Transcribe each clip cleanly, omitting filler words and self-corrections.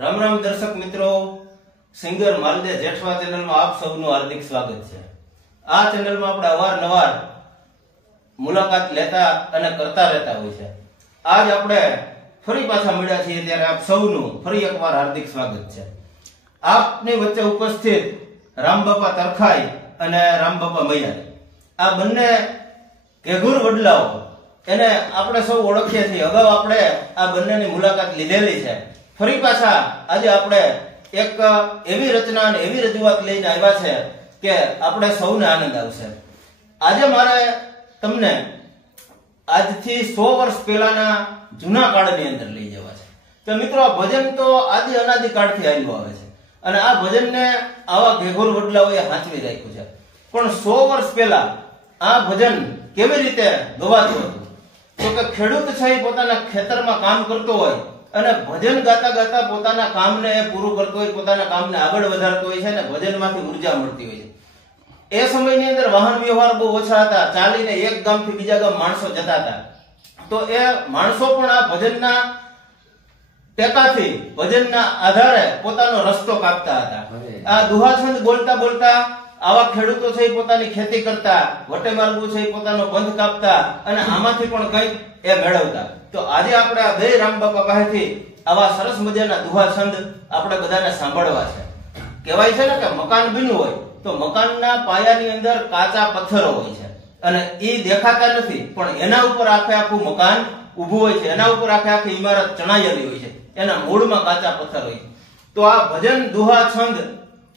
राम राम दर्शक मित्रों, singer Malde Jethwa channel में आप सबનું हार्दिक स्वागत છે। આ ચેનલ માં આપણે અવારનવાર મુલાકાત લેતા અને કરતા રહેતા હોય છે। આજ આપણે ફરી પાછા મળ્યા છીએ ત્યારે આપ સૌનું ફરી એકવાર હાર્દિક સ્વાગત છે। આપની વચ્ચે ઉપસ્થિત રામબાપા તરખાઈ અને રામબાપા મૈયારી, આ બંને ઘેઘુર વડલાઓ એને આપણે સૌ ઓળખીએ છીએ। અગાઉ આપણે આ બંનેની મુલાકાત લીધેલી છે। ફરી પાછા આજે આપણે એક એવી રચના અને એવી રજૂઆત લઈને આવ્યા છે કે આપણે સૌને આનંદ આવશે। આજે મારે તમને આજથી 100 વર્ષ પહેલાના જૂના કાળની અંદર લઈ જવા છે। તો મિત્રો, આ ભજન તો આદિ અનાદિ કાળથી આવ્યું આવે છે અને આ ભજનને આવા ઘેઘુર વડલાઓએ સાચવી રાખ્યું છે। પણ 100 વર્ષ પહેલા આ ભજન કેવી રીતે ગવાતું હતું? તો કે ખેડૂત છે એ પોતાના ખેતરમાં કામ કરતો હોય અને ભજન ગાતા ગાતા પોતાના કામને પૂરું કરતો હોય, પોતાના કામને આગળ વધારતો હોય છે અને ભજનમાંથી ઉર્જા મળતી હોય છે। એ સમયની અંદર વાહન વ્યવહાર બહુ ઓછા હતા, ચાલીને એક ગામથી બીજા ગામ માણસો જતા હતા। તો એ માણસો પણ આ ભજનના ટેકાથી, ભજનના આધારે પોતાનો રસ્તો કાપતા હતા। આ દુહાછંદ બોલતા બોલતા આવા ખેડૂતો છે એ પોતાની ખેતી કરતા, વટેમાર્ગુ છે એ પોતાનો બંધ કાપતા અને આમાંથી પણ કંઈક એ મેળવતા। તો આજે આપણે આ બે રામબાપા પાસેથી આવા સરસ મજાના દુહા છંદ આપણે બધાને સાંભળવા છે। કહેવાય છે ને કે મકાન બન્યું હોય તો મકાનના પાયાની અંદર કાચા પથ્થરો હોય છે અને એ દેખાતા નથી, પણ એના ઉપર આખે આખું મકાન ઊભું હોય છે, એના ઉપર આખે આખી ઇમારત ચણાયેલી હોય છે, એના મૂળમાં કાચા પથ્થર હોય છે। તો આ ભજન, દુહા, છંદ,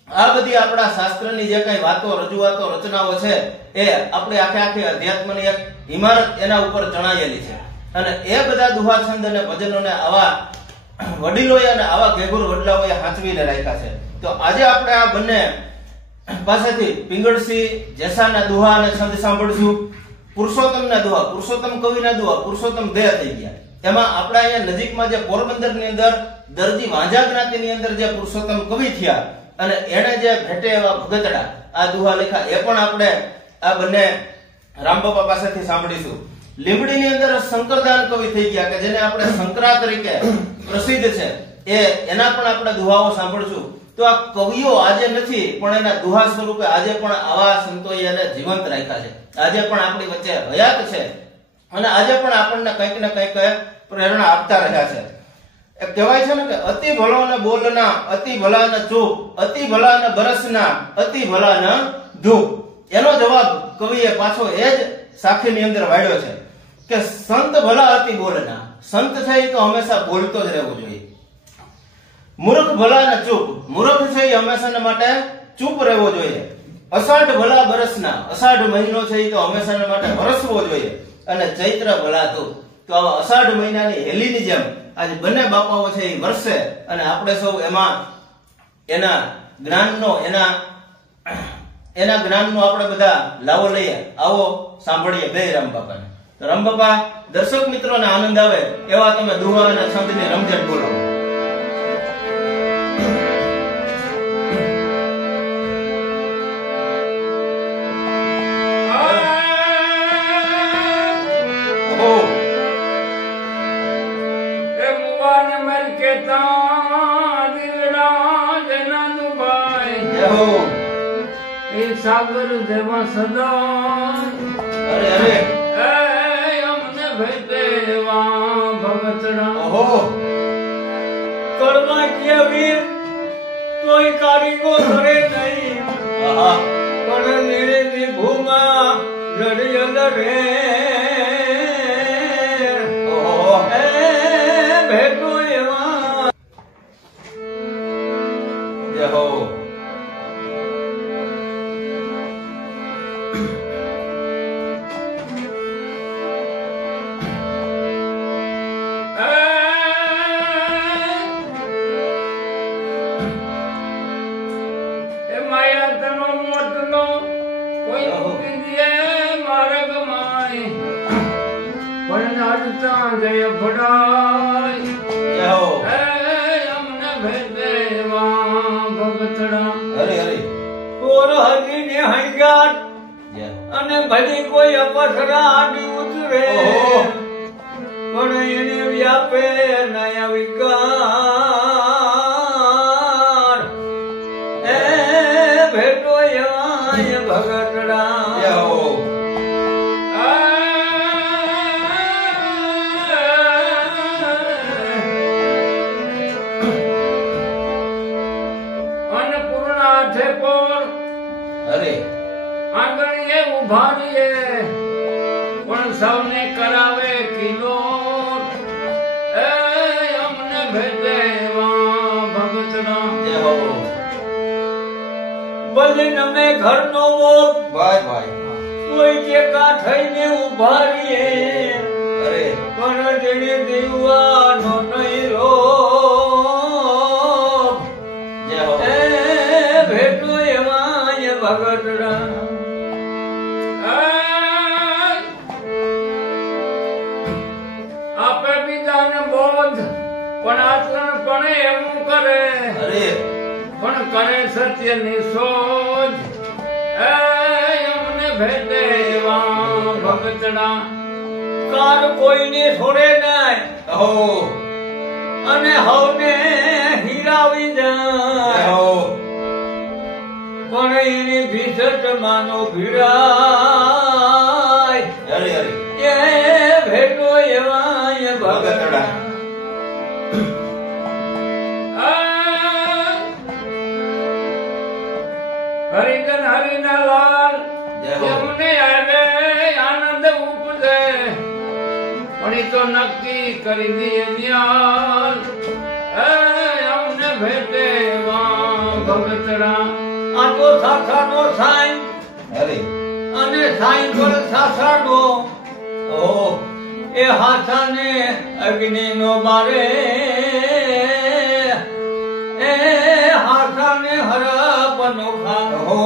આ બધી આપણા શાસ્ત્રની જે કઈ વાતો, રજૂઆતો, રચનાઓ છે એ આપણે આખે આખી અધ્યાત્મની એક ઇમારત એના ઉપર ચણાયેલી છે અને એ બધા દુહા, છંદ અને ભજનોને આવા વડીલોએ અને આવા ઘેઘુર વડલાઓએ સાચવીને રાખ્યા છે। તો આજે આપણે આ બંને પાસેથી પિંગળસિંહ જેસાના દુહા અને છંદ સાંભળશું। પુરુષોત્તમના દુહા, પુરુષોત્તમ કવિના દુહા, પુરુષોત્તમ બે થઈ ગયા। એમાં આપણા અહીંયા નજીકમાં જે પોરબંદરની અંદર દરજી વાંઝા જ્ઞાતિની અંદર જે પુરુષોત્તમ કવિ થયા અને એને જે ભેટે એવા ભગતડા આ દુહા લખ્યા, એ પણ આપણે આ બંને રામબાપા પાસેથી સાંભળીશું। લીંબડીની અંદર શંકરદાન કવિ થઈ ગયા કે જેને આપણે શંકરા તરીકે પ્રસિદ્ધ છે, એના પણ આપણે દુહાઓ સાંભળશું। તો આ કવિઓ આજે નથી, પણ એના દુહા સ્વરૂપે આજે પણ આવા સંતોએ એને જીવંત રાખ્યા છે, આજે પણ આપણી વચ્ચે હયાત છે અને આજે પણ આપણને કંઈક ને કંઈક પ્રેરણા આપતા રહ્યા છે। કહેવાય છે ને કે અતિ ભલો ને બોલના, અતિ ભલા ને ચૂપ, અતિ ભલા ને બરસના, અતિ ભલા ને ધૂપ। એનો જવાબ કવિએ પાછો એ જ સાખીની અંદર વાળ્યો છે કે સંત ભલા અતિ બોલના, સંત છે એ તો હંમેશા બોલતો જ રહેવો જોઈએ। મૂર્ખ ભલા ને ચૂપ, મૂર્ખ છે એ હંમેશા માટે ચૂપ રહેવો જોઈએ। અષાઢ ભલા બરસના, અષાઢ મહિનો છે એ તો હંમેશા માટે વરસવો જોઈએ। અને ચૈત્ર ભલા તું, તો આવા અષાઢ મહિનાની હેલીની જેમ આજે બંને બાપાઓ છે એ વરસે અને આપણે સૌ એમાં એના જ્ઞાનનો આપણે બધા લાવો લઈએ। આવો સાંભળીએ બે રામબાપાને। તો રામબાપા દર્શક મિત્રોને આનંદ આવે એવા તમે દુહા અને છંદની રમઝટ બોલો। सागर देवा सदा अरे अरे हमने भेटेवा भगतड़ा ओहो कर्मा किया वीर कोई कारीगो करे नहीं आहा पर मेरे विभूमा लड़ियल रे ओहो भेटो एवा जय हो। जय बड़ाई जय हो। हमने भेदेवा भगतड़ा अरे अरे और हरी ने हंगाट जय અને ભલી કોઈ અપસરા આડી ઉતરે ઓહો। પણ એને વ્યાપે નયા વિકાર ભગતડા જય હો અન્નપૂર્ણા ઠેકોર અરે આંગણીએ ઉભા રહીએ પણ સૌને કરાવે કિલો એ અમને ભેટે ભગતડા જય હો ભલે નમે ઘરનો મોગ ભાઈ કોઈ ટેકા થઈને ઉભા રહીએ અરે પણ જેને દેવાનો નહીં રોગ જય હો એ ભેટો એવા એ ભગતડા આપે બીજાને બોધ પણ આચરણ પણ એવું કરે અરે પણ કરે સત્યની સોચ એ અમને ભેટે એવા ભગતડા કાર કોઈને છોડે નહીં હો અને હવને હીરાવી જય જાય હો પણ એની ભીષટ માનો ભીડાય અરે એ ભેટો એવા એ ભગતડા હરિજન હરિના લાલ જય હો. એમને આને આનંદ ઉપજે પણ ઈ તો નક્કી કરી દે ન્યાલ એ અમને ભેટે એવા ભગતડા આ તો સાસાનો સાઈન અરે અને સાઈન પર સાસાનો ઓ એ હાથાને અગ્નિનો બારે એ હાથાને હરાપનો ખા હો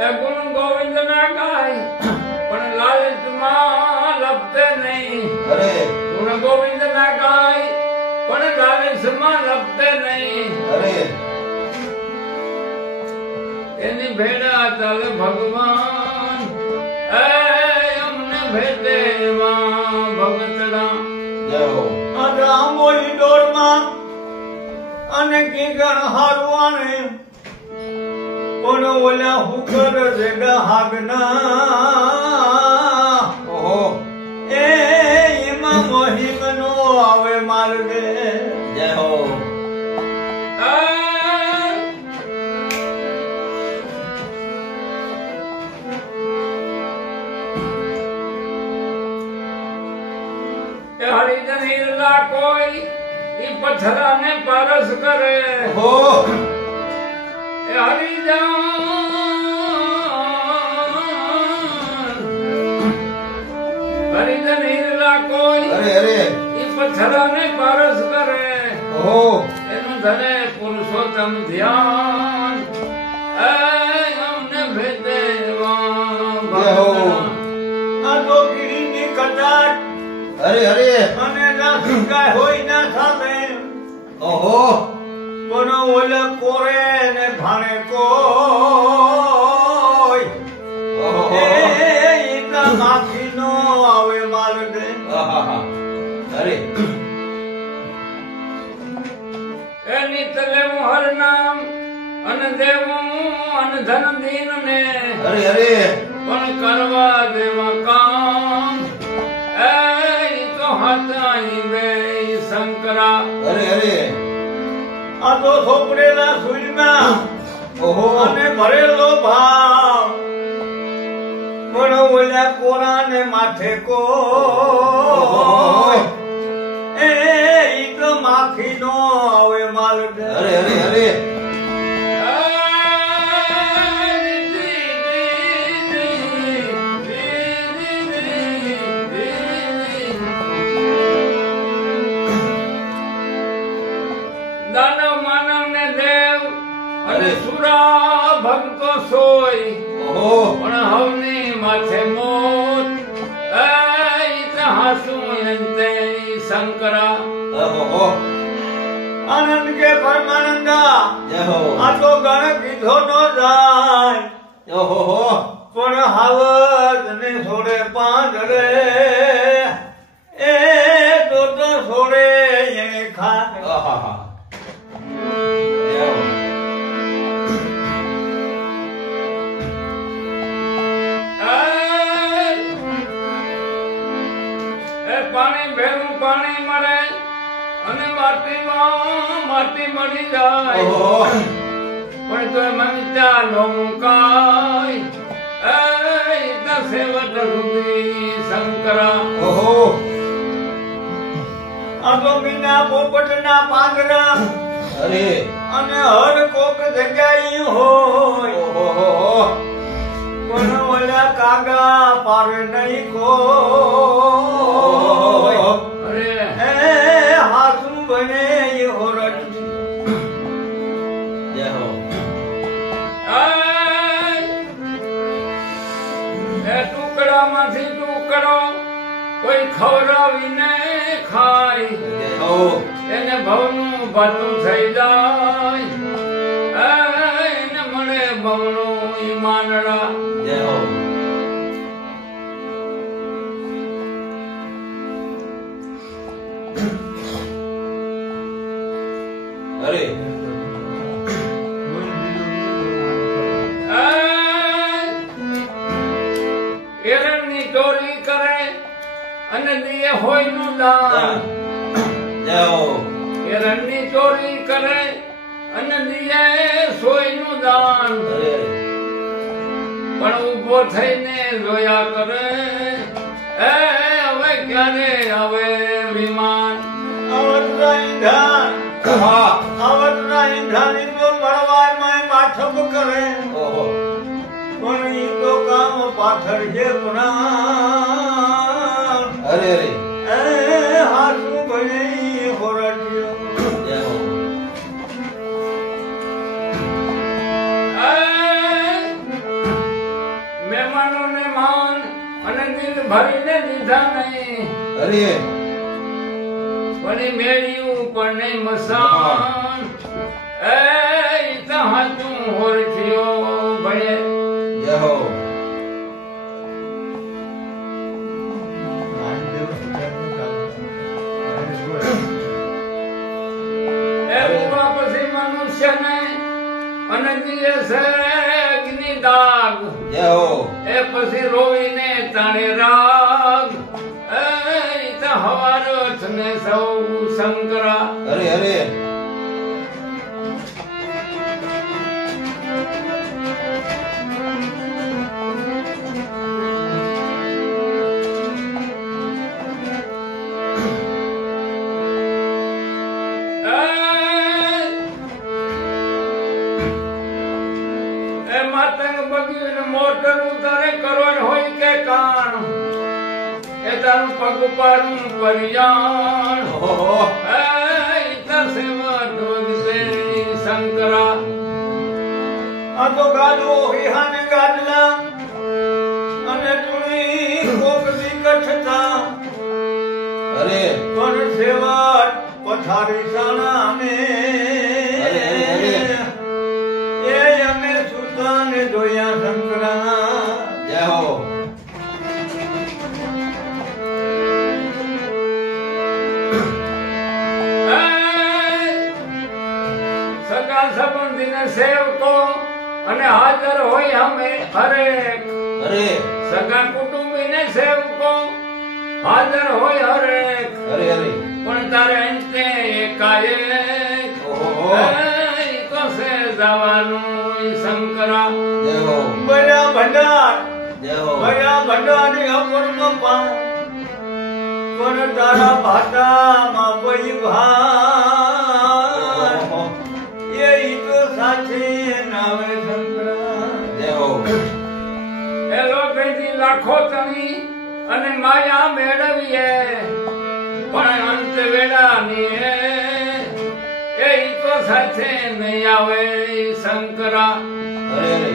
એ ગુણ ગોવિંદ ના ગાય પણ લાલચમાં લપતે નહીં અરે ગુણ ગોવિંદ ના ગાય પણ લાલચમાં લપતે નહીં અરે એની ભેડા ચાલે ભગવાન એ અમને ભેટે એવા ભગતડા જય હો આ રામોલી ડોરમાં અને કીગણ હારવાને પણ ઓલા હુકર જેડા હાગના ઓહો એ એમાં મહિમનો આવે માર્ગે જય હો હરિજન હિરલા કોઈ ઈ પથરાને પારસ કરે હો એ હરિજન હરિજન હિરલા કોઈ અરે ઈ પથરાને પારસ કરે ઓહો એનું ધરે પુરુષોત્તમ ધ્યાન એ અમને ભેટે એવા જય હો. ભગતડા. આ તો ગીરીની કટાટ અરે અને ના સુકાય હોય ના સામે ઓહો પણ ઓલે કોરે ને ભાણે કોઈ ઓહો એ ઈના માખી નો આવે માર્ગે આહા અરે એની તલે હર નામ અને દેવું અને ધન દીન ને અરે પણ કરવા દેવા કામ એ ઈ તો હાથાઈ બે શંકરા અરે આ તો સોપડેલા સુઈમાં ઓહો અને ભરેલો ભાવ પણ ઓલા કોરાને માથે કો એ ઈ તો માખી નો આવે માર્ગ અરે દાનવ માનવ ને દેવ અને સુરા ભક્તો સોય ઓહો પણ હવની માથે મોત એ હાસુ અંતે શંકરા ઓહો આનંદ કે પરમાનંદા જય હો આ તો ગણ કીધો નો જાય ઓહો પણ હાવત ને છોડે પાંદડે એ તો છોડે એને ખા આહા માટી મળી જાય ઓહો પણ તો મમતા લોકાય સેવટ સુધી શંકરા ઓહો આ તો મીના પોપટના પાંદડા અરે અને હર કોક જગ્યાએ હોય ઓહો પણ ઓલા કાગા પાર નહીં કો અરે એ હાસું બને એ હોરટ જય હો એ ટુકડામાંથી ટુકડો કોઈ ખવડાવીને ખાય જય હો એને ભવનું ભાતું થઈ જાય એને મળે ભવનું ઈમાનડા જય હો અરે એરણની ચોરી કરે અને દિયે હોય નું દાન જય હો એરણની ચોરી કરે અને દિયે સોય નું દાન અરે પણ ઉભો થઈને જોયા કરે એ હવે ક્યારે આવે વિમાન આવતના ઈંધાન હા આવતના ઈંધાની તો મળવામાં માથપ કરે ઓહો પણ ઈ તો કામ પાછળ છે પ્રાણ અરે અરે એ હાસું બને ઈ હોરટ્યો જય હો મહેમાનોને માન અને દિલ ભરીને દીધા નહીં અરે પણ એ મેળ્યું પણ નહીં મસાન એ તો હાચું હોરઠિયો ભણે જય હો એ ઉભા પછી મનુષ્યને અને દિયે છે અગ્નિ દાગ જય હો એ પછી રોઈને તાણે રાગ એ તો હવારથ ને સૌ શંકરા અરે અરે એ માતંગ બગીને મોટર ઉતારે કરોડ હોય કે કાણ એ તારું પગ પારું પરિયાણ ઓહો એ ઈતા સેવા ડોગસે શંકરા આ તો ગાડો હિહાને ગાડલા અને ટુણી કોક દીકઠ થા અરે પણ સેવા પથારી સાણા ને અરે, અરે. એ અમે સુતાને જોયા શંકરા જય હો સગા સંબંધીને સેવકો અને હાજર હોય અમે હરેક અરે સગા કુટુંબીને સેવકો હાજર હોય હરેક અરે અરે પણ તારે અંતે એકાએક ઓહો ઈ તો છે જવાનું શંકરા જય હો બડા ભંડાર જય હો બડા ભંડારી અપરમાં પાઉં પણ તારા ભાટામાં કોઈ ભાર ઓહો એ ઈ તો સાથે નાવે શંકરા જય હો એ લોભેથી લાખો તણી અને માયા મેળવીએ પણ અંત વેળાની એ ઈ તો સાથે નહીં આવે શંકરા અરે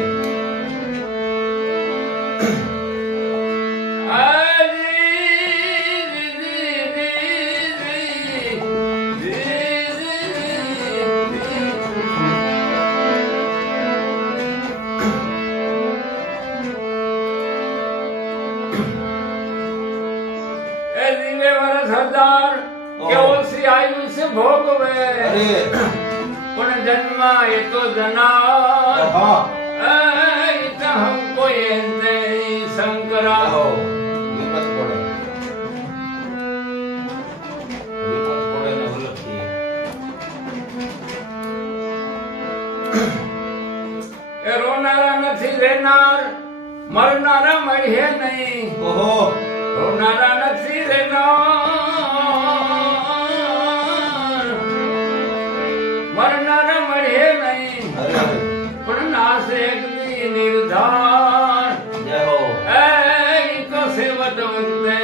અરે સરદાર કેવો શ્રી આયુષ્ય ભોગવે અરે પણ જન્મ એ તો જનાર હા हमको एंते शंकरा હો વિપત પડે ને વલખી એ રોનારા નથી રહેનાર, મરનારા મળે નહીં. ઓહો રોનારા નથી રહેનાર, મરનારા મળે નહીં. અરે પણ નાશે એકલી નિર્ધાર. જય હો એ તો સેવત વખતે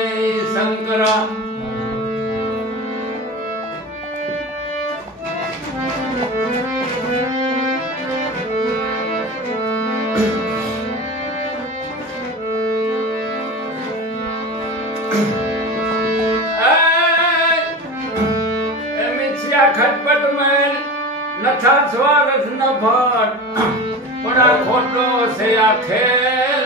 શંકરા. ખટપટ મેલ નથા સ્વાર્થ ન ફટ, પણ આ ખોટો છે આ ખેલ,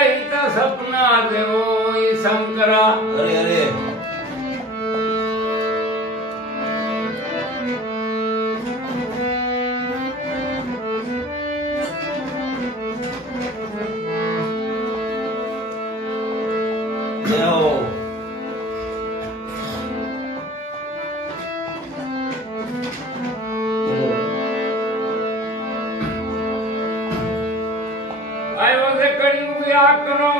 એ તો સપના દેવો ઈ શંકરા. અરે અરે જય હો આવ્યો છે કળિયુગ આકરો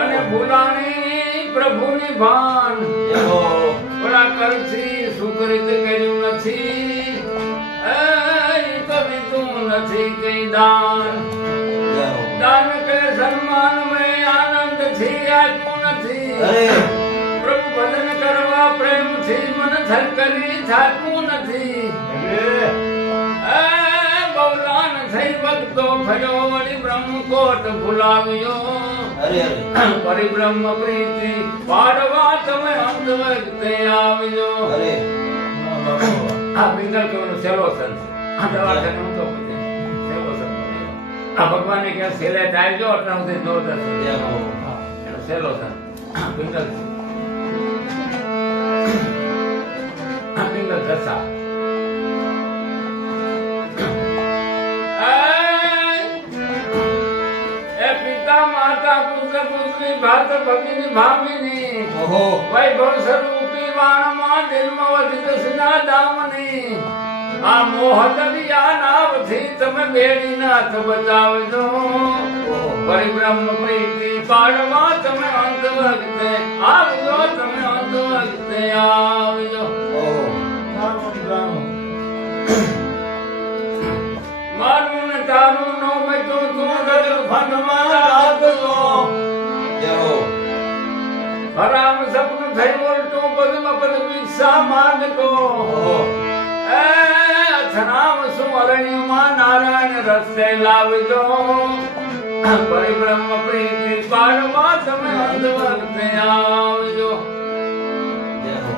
અને ભૂલાણી પ્રભુની ભાન. જય હો પણ આ કરથી સુકૃત કર્યું નથી, એ તો દીધું નથી કઈ દાન. જય હો દાન કે સન્માન મેં આનંદ થી આપ્યું નથી. અરે પ્રભુ ભજન કરવા પ્રેમથી મન થરકરી થાકવું નથી. બહુલાન થઈ ભક્તો ફર્યો વળી બ્રહ્મકોટ ભૂલાવ્યો. અરે અરે પરિબ્રહ્મ પ્રીતિ પાડવા તમે અંત વખતે આવજો. અરે આ પિંગલ કેવાનો સેલો સંત, આ દવા છે હું તો પછી સેલો સંત બન્યો. આ ભગવાને કે સેલે આવજો એટલે હું જોરદાર સંત. જય હો એનો સેલો સંત પિંગલ પિંગલ દશા. એ પિતા માતા પુત્ર પુત્રી ભાત ભગીની ભામિની, ઓહો વૈભવ સ્વરૂપી વાણમાં દિલમાં વધિત સિના દામની. આ મોહ દરિયા નાવથી તમે બેડી નાથ બચાવજો. પરિબ્રહ્મ પ્રીતિ પાડવા તમે અંત વખતે આવજો. તમે અંત વખતે આવજો. ઓહો મારું ને તારું નો બચ્યું તું ગગન ફંદમાં રાખજો. જય હો હરામ સપનું થઈ ઉલટું પદ્મ પદ વિક્ષા માંગતો. ઓહો એ અથનામ સુવરણ્યમાં નારાયણ રસ્તે લાવજો. પરિબ્રહ્મ પ્રીતિ પાડવા તમે અંત વખતે આવજો. જય હો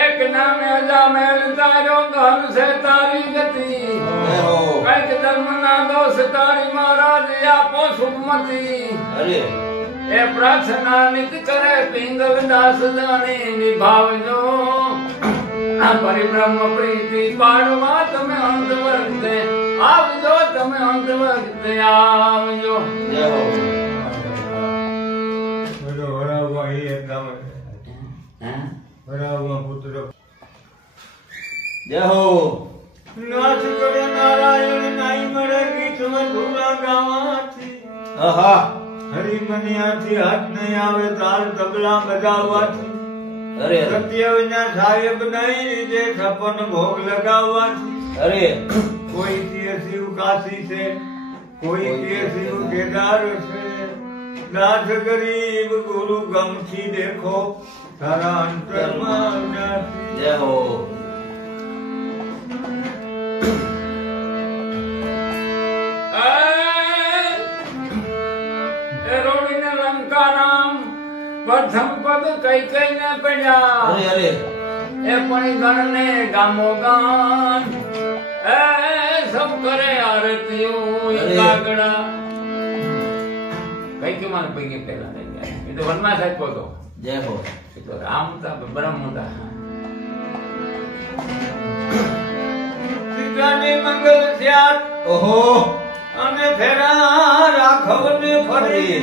એક નામે અજામેલ તાર્યો ગહન છે તારી ગતિ. જય હો કઈક ધર્મ ના દોષ તારી મહારાજ આપો સુમતી. અરે એ પ્રાર્થના નિત કરે પિંગલ દાસ જાણી નિભાવજો. આ પરિબ્રહ્મ પ્રીતિ પાડવા તમે અંત વખતે આવજો. તમે અંત વખતે આવજો. જય હો બધો વડાવવા એ ગામે વડાવવા પુત્ર જય હો નાથ કરે નારાયણ નાઈ મળે ગીત મધુરા ગાવાથી. આહા હરિમનિયાથી હાથ નહીં આવે તાર તબલા બજાવવાથી. અરે અરે સત્ય વિના સાહેબ નહીં રીજે છપ્પન ભોગ લગાવવાથી. અરે કોઈ કહે શિવ કાશી છે, કોઈ કહે શિવ કેદાર છે. નાથ ગરીબ ગુરુ ગમથી દેખો તારા અંતરમાં નાથી. જય હો એ રોડીને લંકારામ પ્રથમ પદ કઈ કઈ ને પડ્યા. અરે અરે એ પણ ગણને ગામો ગાન. એ સબ કરે આરતીઓ એકાગડા. કઈ કે માન પૈકી પહેલા થઈ ગયા. એ તો વનમાં સાહેબ તો જય હો એ તો રામ હતા બ્રહ્મ હતા. સીતાને મંગલ થયા ઓહો અને ફેરા રાઘવને ફરી.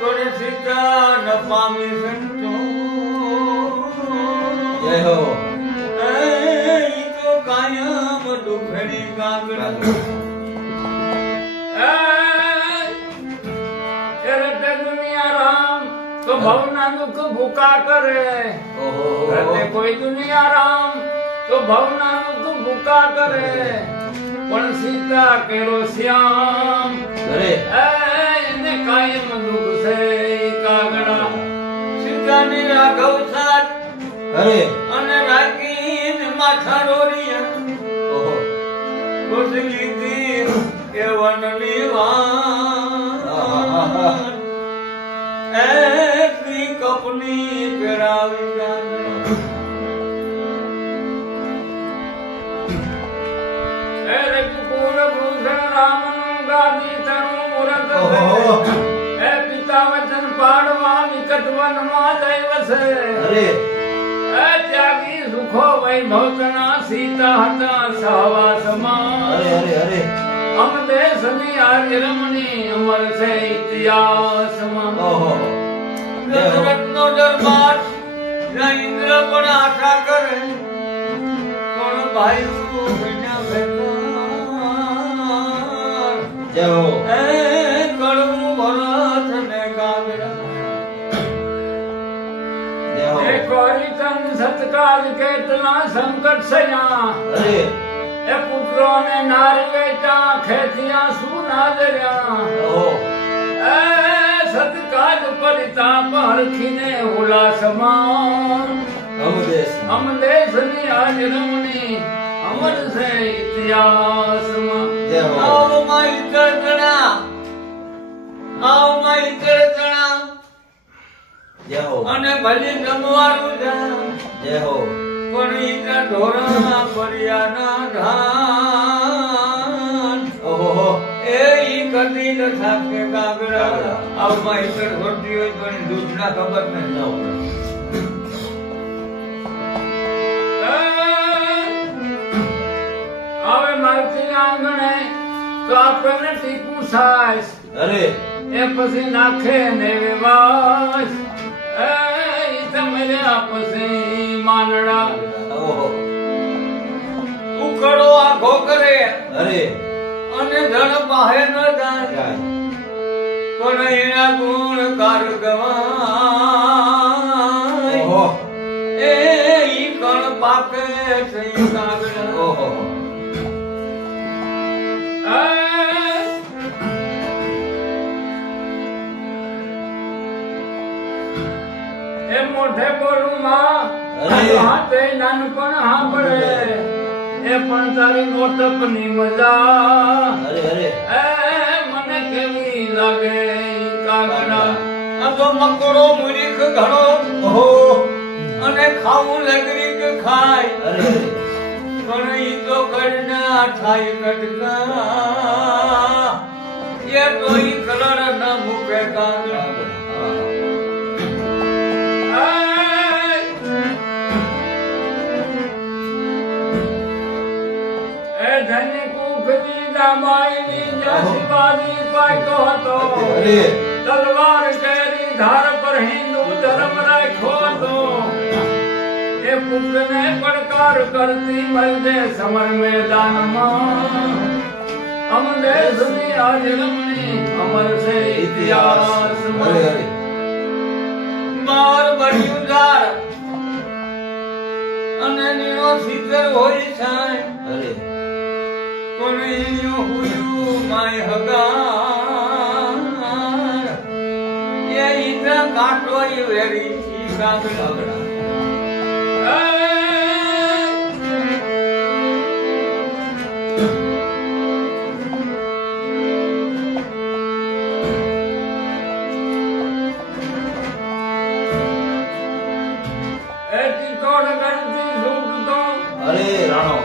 પણ સીતા ન પામી સંતો જય હો ઈ તો કાયમ દુખડી કાગડા दुनिया राम तो भवना दुख भूखा करे रहते कोई दुनिया राम तो भवना दुख भूखा करे पण सीता केरो श्याम અરે એને કાયમ દુખ છે કાગડા સીતાની રાઘવ સાથ અરે અને રાખીને માથા ડોરિયા ઓહો ખુશી લીધી કે વનની વાત એકી કપની પેરાવી ગાગડા રામનું ગાદી તણું મુરત એ પિતા વચન પાડવા નિકટ વનમાં જઈ વસે અરે એ ત્યાગી સુખો વૈભવતના સીતા હતા સહવાસમાં અરે અરે અરે અમ દેશની આર્ય રમણી અમર છે ઇતિહાસમાં ઓહો દશરથનો દરબાર જ્યાં ઇન્દ્ર પણ આશા કરે પણ ભાઈ બન્યા ભેગા જય હો એ કડવું ભરત ને ગાગડા જય હો એ કોરી તન સત્કાર કેટલા સંકટ સયા અરે એ પુત્રો ને નારી વેચા ખેતિયા સુનાદર્યા ઓહો એ સત્કાજ પરિતાપ હરખીને ઉલ્લાસમાં અમ દેશ અમ દેશની આજ રમણી અમર છે ઇતિહાસમાં જય હો આવ માઈ તરતણા આવ માઈ તરતણા જય હો અને ભલે જમવાનું જા જય હો પણ ઈના ઢોરા પર્યાના ધાન ઓહો એ ઈ કદી ન થાકે ગાગડા આવ માઈ તર હોતી હોય તો એની દૂધ ના ખબર ન હવે માલતી આંગણે તો આપણને ટીપું સાસ અરે એ પછી નાખે ને વિવાસ એ તમે પછી માનડા ઓહો ઉકળો આખો કરે અરે અને ધન પાહે ન જાય જાય પણ એના ગુણ કાર ગવાય ઓહો એ ઈ કણ પાકે છે કાગડા ઓહો એ મોઢે બોલું માં અરે. હાથે નાનપણ સાંભળે એ પણ તારી મોટપની મજા અરે અરે એ મને કેવી લાગે ઈ કાગડા આ તો મકોડો મુરીખ ઘણો ઓહો અને ખાવું લગરીક ખાય અરે અરે પણ ઈ તો કરના થાય કટકા એ તો ઈ કલર ન મૂકે કાગડા એ ધની કુખની દામાઈની જસવાદી પાક્યો હતો અરે તલવાર કેરી ધાર પર હિન્દુ ધર્મ રાખ્યો હતો એ પુત્રને પડકાર કરતી મળજે સમર મેદાનમાં અમ દેશની આજ રમણી અમર છે ઇતિહાસમાં અરે અરે બાર બળ્યું ધાર અને નીનો સિદ્ધર હોય છે અરે પણ ઈયો હુયું માય હગાર એ ઈના કાટો ઈ વેરી ઈ કાગડા અરે રાણો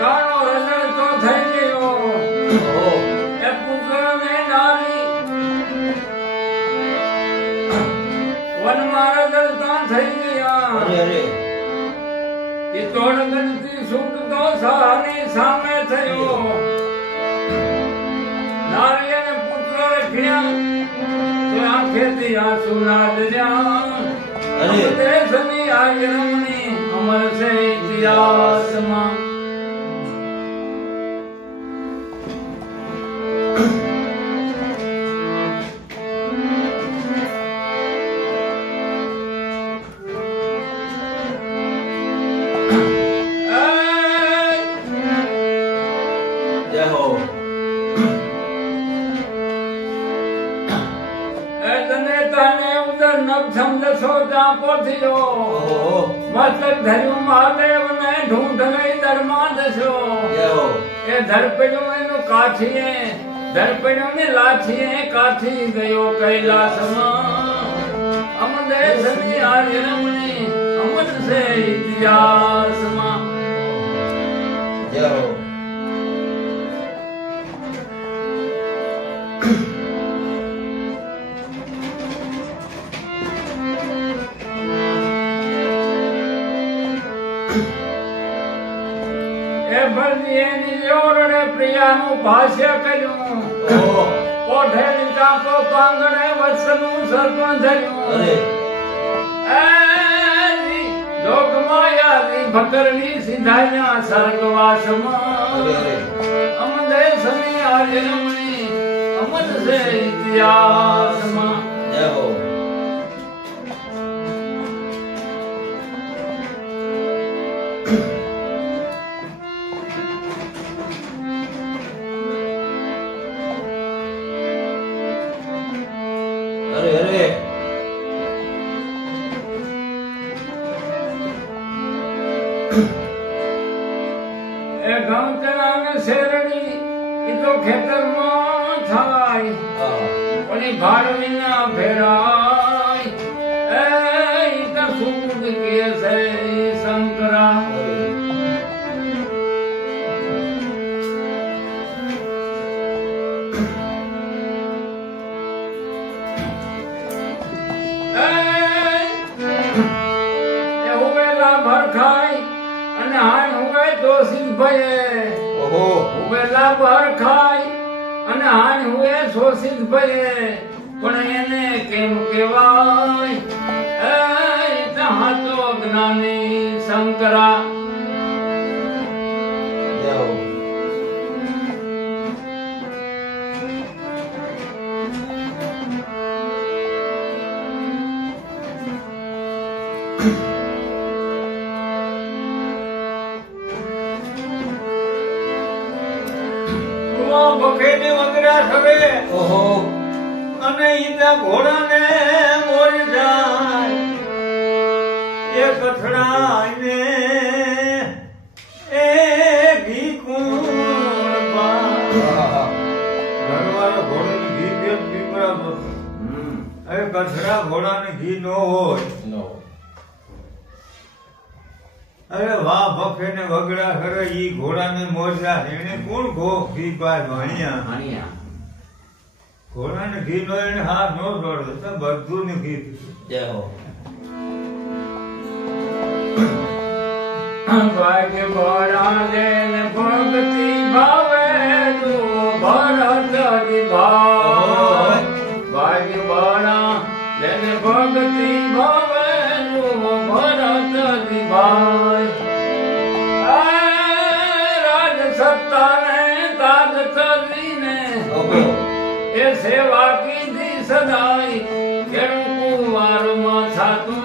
રાણો રજળતો થઈ ગયો ઓહો એ પુત્રને નારી વનમાં રજળતા થઈ ગયા અરે અરે એ તોડગણથી છૂટતો સહાની સામે થયો નારી અને પુત્ર રખ્યા તો આંખેથી આંસુ ના જર્યા અરે. દેશની આજ રમણી અમર અમર સે ઇતિહાસમાં જય હો ઓહો મતલબ ધર્યું મહાદેવ ને ઢૂંઢ ગઈ દરમાદ છો જય હો એ ધરપડ્યું એનું કાઠીએ ધરપડ્યું ને લાઠીએ કાઠી ગયો કૈલાસમાં અમ દેશની આર્યમણી અમર સે ઇતિહાસમાં જય હો એ ભરજીએની જોરડે પ્રિયાનું ભાષ્ય કર્યું ઓહો કોઠેની ચાંપો પાંગણે વત્સનું સર્પણ ધર્યું અરે જોગમાયાની ભકરની સિંધાયા સ્વર્ગવાસમાં અરે અમ દેશની આર્યમણી અમર સે ઇતિહાસમાં જય હો અરે અરે એ ગમકણા ને શેરડી ઈ તો ખેતરમાં થાય આહા પણ ઈ ભાડવી ના ફેરાય એ ઈ તો સૂદ કે છે ઈ શંકરા અરે એ ઉવેલા ભર ખાય અને હાણ ઉવે તો સિદ્ધ ભયે ઓહો ઉવેલા ભર ખાય અને હાણ હુએ શોષિત ભયે પણ એને કેમ કેવાય એ હાચો જ્ઞાની શંકરા જય હો બખેને વગડા થવે ઓહો અને ઈતા ઘોડાને મોરી જાય એ કથડાઈને એ ઘી કુણ પા આહા ઘરવાળા ઘોડાને ઘી કેમ પીવડાવતો? અરે કથડા ઘોડાને ઘી ન હોય. નો અરે વાહ ભખેને વગડા ખરે ઈ ઘોડાને મોજા એને કોણ ઘી પાય ભણ્યા હણિયા ઘોડાને ઘી નો એને હાથ નો દોડે તો બધું ને ઘી પીધું. જય હો ભાગ્ય ભરા ને ભક્તિ ભાવે તું ભરત ભાવ ભાગ્ય ભરા ને ભક્તિ ભાવે તું ભરત ભાઈ રાજ સત્તા ને તાજ ચલીને ઓહો એ સેવા કીધી સદાય કેળું કુંવારમાં થાતું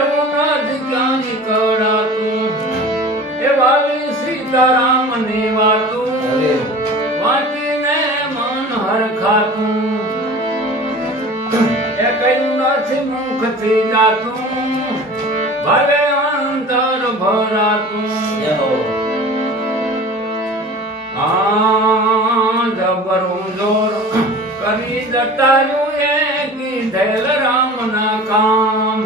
એવું નથી ક્યાંય કડાતું એ વાલી સીતારામ ની વાતું અરે વાંચીને મન હરખાતું એ કયું નથી મુખથી જાતું ભલે અંતર ભરાતું જય હો જબરું જોર કરી જટાયું એ કીધેલ રામ ના કામ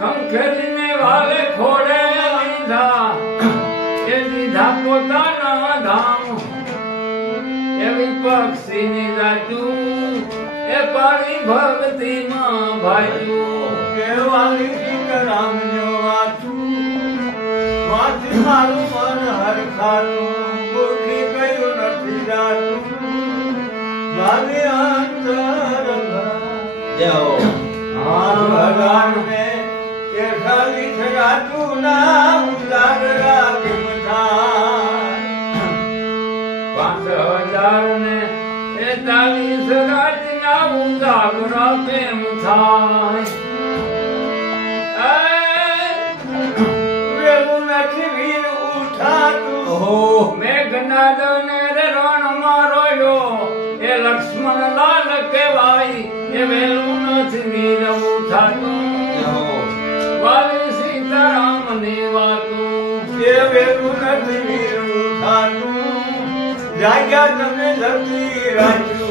ખંખેરીને વાલે ખોડે લીધા એ લીધા પોતાના ધામ એવી પક્ષી ની જાતું એ પાડી ભક્તિ માં ભાઈ કેવાલી સીતારામ ને વાંચું વાંચી મારું મન હરખાતું ભૂખી ગયું નથી જાતું ભાવે અંતર ભરા. જય હો આ 1000 में 43 રાતું નામ જાગરા કેમ થાય 5000 ને 43 રાત ના ઉજાગરા કેમ થાય વેલું નથી વીર ઉઠાતું ઓહો મેઘનાદ ને રણ માં રોયો એ લક્ષ્મણ લાલ કહેવાય એ વેલું નથી વીર ઉઠાતું ઓહો. વાલી સીતારામ ની વાતું એ વેલું નથી વીર ઉઠાતું જાગ્યા તમે ધરતી રાખ્યું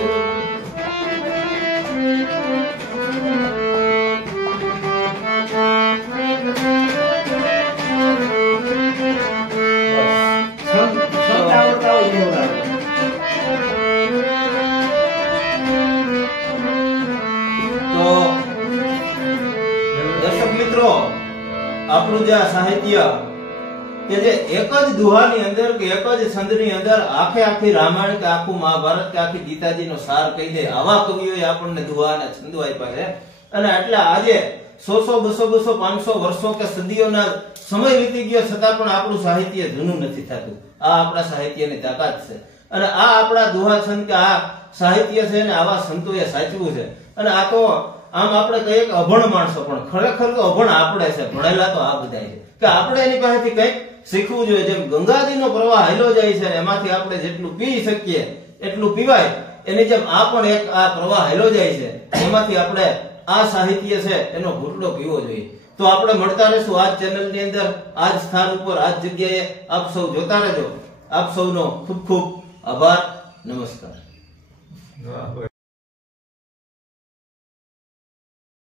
તો દર્શક મિત્રો, આપણું જે આ સાહિત્ય કે જે એક જ દુહાની અંદર કે એક જ છંદની અંદર આખી રામાયણ કે આખું મહાભારત કે આખી ગીતાજીનો સાર કહી દે, આવા કવિઓએ આપણને દુહા અને છંદો આપ્યા છે. અને આટલા આજે 100 200 500 વર્ષો કે સદીઓના સમય વીતી ગયો છતાં પણ આપણું સાહિત્ય જૂનું નથી થતું. આ આપણા સાહિત્યની તાકાત છે. અને આ આપણા દુહા છંદ કે આ સાહિત્ય છે ને આવા સંતોએ સાચવું છે. અને આ તો આમ આપણે કહીએ કે અભણ માણસો, પણ ખરેખર તો અભણ આપણે છે, ભણેલા તો આ બધા છે કે આપણે એની પાસેથી કંઈક શીખવું જોઈએ. જેમ ગંગાજીનો પ્રવાહ હાલ્યો જાય છે એમાંથી આપણે જેટલું પી શકીએ એટલું પીવાય, એની જેમ આ પણ એક આ પ્રવાહ હાલ્યો જાય છે એમાંથી આપણે આ સાહિત્ય છે એનો ઘૂંટડો પીવો જોઈએ. તો આપણે મળતા રહેશું આ ચેનલની અંદર, આ જ સ્થાન ઉપર, આ જ જગ્યાએ. આપ સૌ જોતા રહેજો. આપ સૌનો ખૂબ ખૂબ આભાર. નમસ્કાર. વાહ ભાઈ.